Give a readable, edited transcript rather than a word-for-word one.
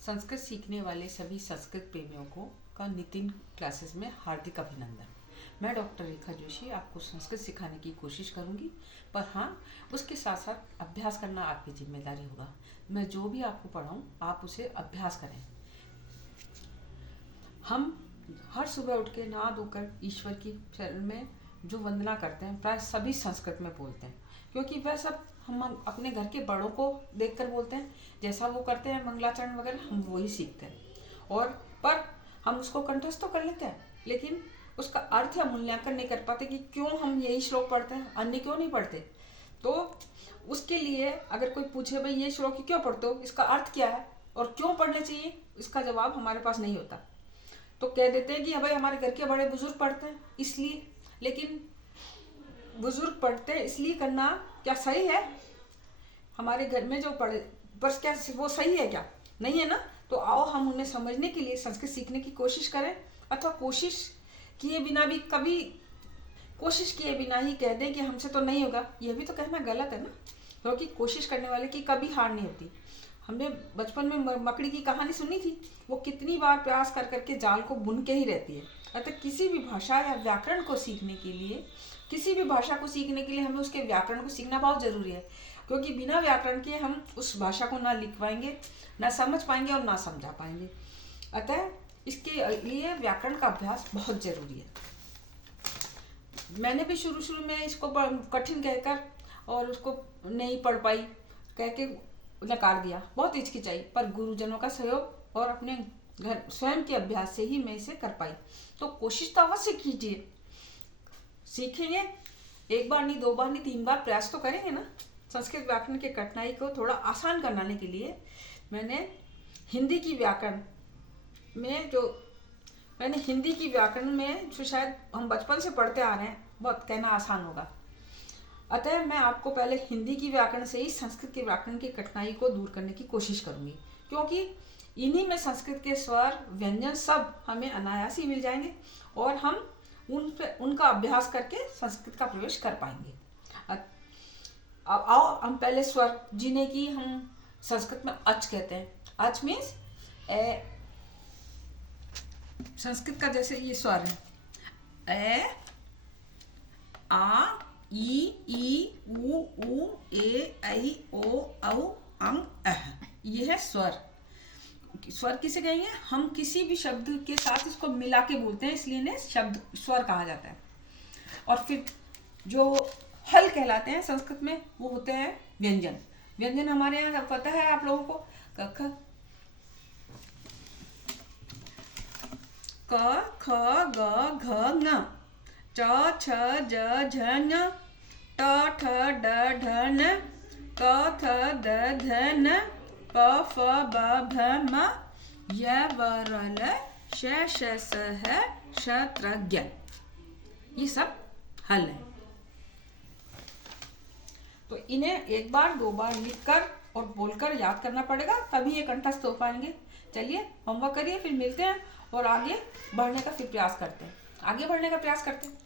संस्कृत सीखने वाले सभी संस्कृत प्रेमियों को का नितिन क्लासेस में हार्दिक अभिनंदन। मैं डॉक्टर रेखा जोशी आपको संस्कृत सिखाने की कोशिश करूंगी, पर हाँ, उसके साथ साथ अभ्यास करना आपकी जिम्मेदारी होगा। मैं जो भी आपको पढ़ाऊँ आप उसे अभ्यास करें। हम हर सुबह उठ के नहा धोकर ईश्वर की शरण में जो वंदना करते हैं प्राय सभी संस्कृत में बोलते हैं, क्योंकि वह सब हम अपने घर के बड़ों को देखकर बोलते हैं। जैसा वो करते हैं मंगलाचरण वगैरह हम वही सीखते हैं, और पर हम उसको कंठस्थ तो कर लेते हैं, लेकिन उसका अर्थ या मूल्यांकन नहीं कर पाते कि क्यों हम यही श्लोक पढ़ते हैं, अन्य क्यों नहीं पढ़ते। तो उसके लिए अगर कोई पूछे भाई ये श्लोक क्यों पढ़ते हो, इसका अर्थ क्या है और क्यों पढ़ने चाहिए, इसका जवाब हमारे पास नहीं होता। तो कह देते हैं कि भाई हमारे घर के बड़े बुजुर्ग पढ़ते हैं इसलिए। लेकिन बुजुर्ग पढ़ते हैं इसलिए करना क्या सही है? हमारे घर में जो पढ़े बस क्या वो सही है क्या? नहीं है ना। तो आओ हम उन्हें समझने के लिए संस्कृत सीखने की कोशिश करें, अथवा कोशिश किए बिना भी कभी कोशिश किए बिना ही कह दें कि हमसे तो नहीं होगा, यह भी तो कहना गलत है ना, क्योंकि कोशिश करने वाले की कभी हार नहीं होती। हमने बचपन में मकड़ी की कहानी सुनी थी, वो कितनी बार प्रयास कर करके जाल को बुन के ही रहती है। अतः किसी भी भाषा या व्याकरण को सीखने के लिए, किसी भी भाषा को सीखने के लिए हमें उसके व्याकरण को सीखना बहुत ज़रूरी है, क्योंकि बिना व्याकरण के हम उस भाषा को ना लिख पाएंगे, ना समझ पाएंगे और ना समझा पाएंगे। अतः इसके लिए व्याकरण का अभ्यास बहुत ज़रूरी है। मैंने भी शुरू में इसको कठिन कहकर और उसको नहीं पढ़ पाई कह के नकार दिया, बहुत हिचकिचाई, पर गुरुजनों का सहयोग और अपने घर स्वयं के अभ्यास से ही मैं इसे कर पाई। तो कोशिश तो अवश्य कीजिए, सीखेंगे, एक बार नहीं, दो बार नहीं, तीन बार प्रयास तो करेंगे ना। संस्कृत व्याकरण के कठिनाई को थोड़ा आसान करने के लिए मैंने हिंदी की व्याकरण में जो शायद हम बचपन से पढ़ते आ रहे हैं, बहुत कहना आसान होगा। अतः मैं आपको पहले हिंदी की व्याकरण से ही संस्कृत के व्याकरण की कठिनाई को दूर करने की कोशिश करूंगी, क्योंकि इन्हीं में संस्कृत के स्वर व्यंजन सब हमें अनायास ही मिल जाएंगे और हम उनका अभ्यास करके संस्कृत का प्रवेश कर पाएंगे। आओ हम पहले स्वर, जिन्हें की हम संस्कृत में अच कहते हैं। अच मीन्स ए, संस्कृत का जैसे ये स्वर है ए, आ, ई, उ, ए, ऐ, ओ, औ, अंग, अह, ये है स्वर। स्वर किसे कहेंगे? हम किसी भी शब्द के साथ इसको मिला के बोलते हैं, इसलिए इन्हें शब्द स्वर कहा जाता है। और फिर जो हल कहलाते हैं संस्कृत में, वो होते हैं व्यंजन। व्यंजन हमारे यहाँ पता है आप लोगों को, क, ख, ग, घ, ङ, च, छ, ज, झ, ञ, ट, ठ, ड, ढ, न, क, ख, द, ध, न, प, फ, ब, भ, म, य, व, र, ल, श, श, स, ह, श, त्र, ज्ञ। ये सब हल है। तो इन्हें एक बार दो बार लिखकर और बोलकर याद करना पड़ेगा, तभी ये कंठस्थ हो पाएंगे। चलिए होमवर्क करिए, फिर मिलते हैं और आगे बढ़ने का प्रयास करते हैं।